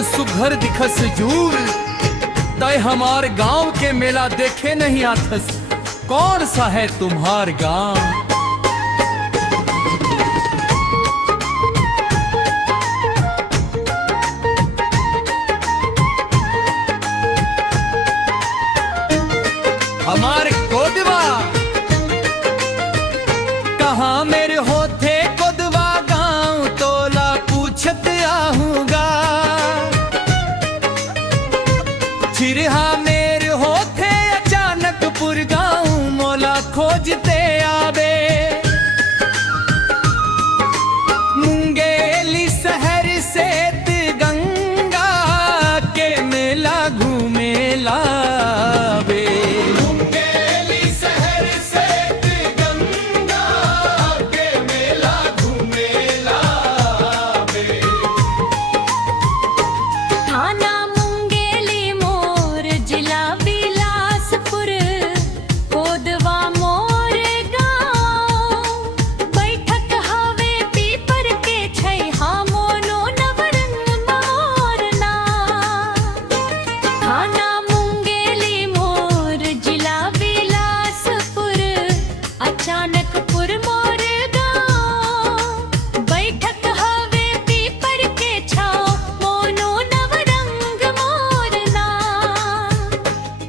बड़ सुघर दिखस जूर, तय हमार गांव के मेला देखे नहीं आथस, कौन सा है तुम्हार गांव। हमारे कोदवा कहाँ मेरे होते कोदवा गांव, तोला पूछत आहूंगा। चिरहा मेरे होते अचानकपुर गांव, मोला खोजते आवे। मुंगेली शहर से गंगा के मेला घूमेला वे।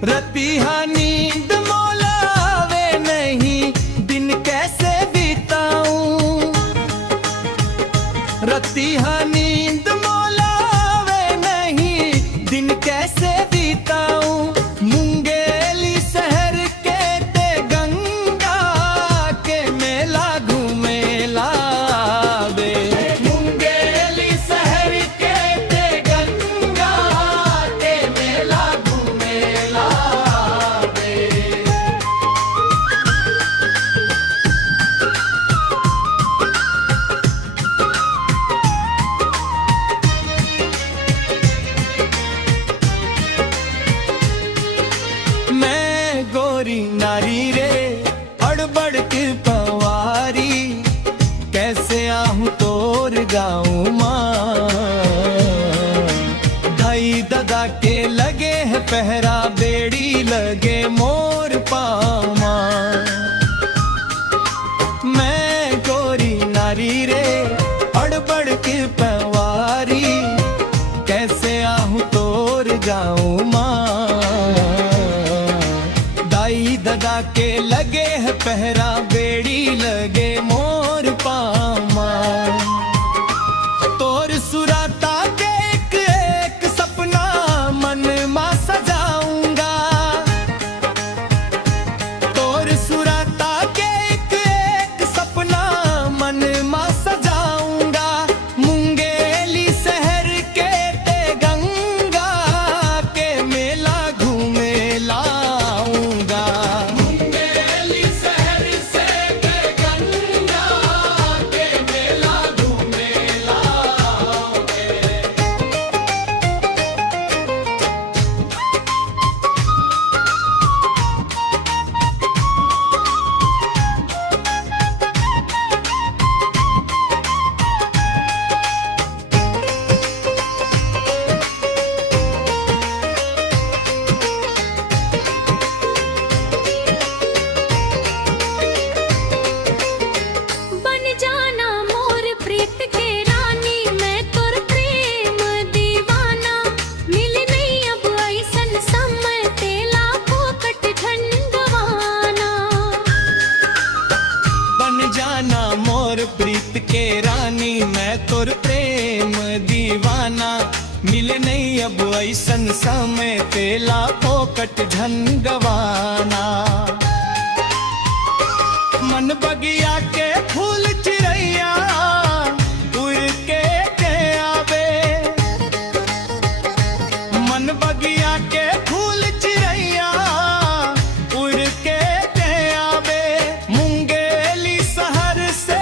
रतिहा नींद मोलावे नहीं, दिन कैसे बिताऊं। रतिहा नींद मोलावे नहीं, दिन कैसे बिताऊं। मुंगेली शहर के ते गंगा के मेला घूमेला वे। मुंगेली शहर के ते गंगा के मेला घूमेला। नारी रे अड़बड़ की पवारी, कैसे आहूं तोर गाँव माँ। ढाई ददा के लगे है पहरा, बेड़ी लगे मोर पामा। मैं गोरी नारी रे अड़बड़ की पवारी, कैसे आहूं तोर गाँव माँ। ददा के लगे है पहरा, बेड़ी लगे मोर पामा। तोर सुराता के एक एक सपना मन में सजाऊंगा। तोर सुराता के एक एक सपना मन में सजाऊंगा। मुंगेली शहर के ते गंगा के मेला घूमेला। प्रीत के रानी मैं तोर प्रेम दीवाना, मिले नहीं अब ऐसन समय, तेला फोकट झन गवाना। मन बगिया के फूल चिड़ैया उड़ के आवे। मन बगिया के फूल चिड़ैया उड़ के आवे। मुंगेली शहर से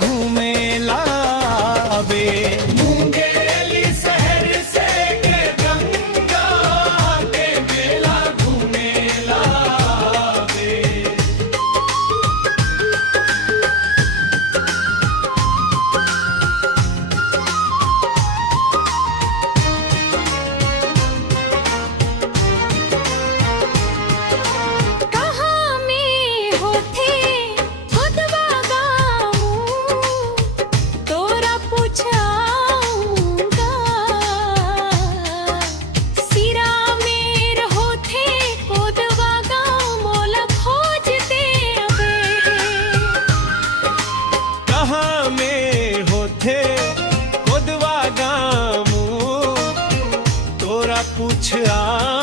घूमेला वे। मुंगेली शहर से गंगा के मेला घूमेला वे। हाँ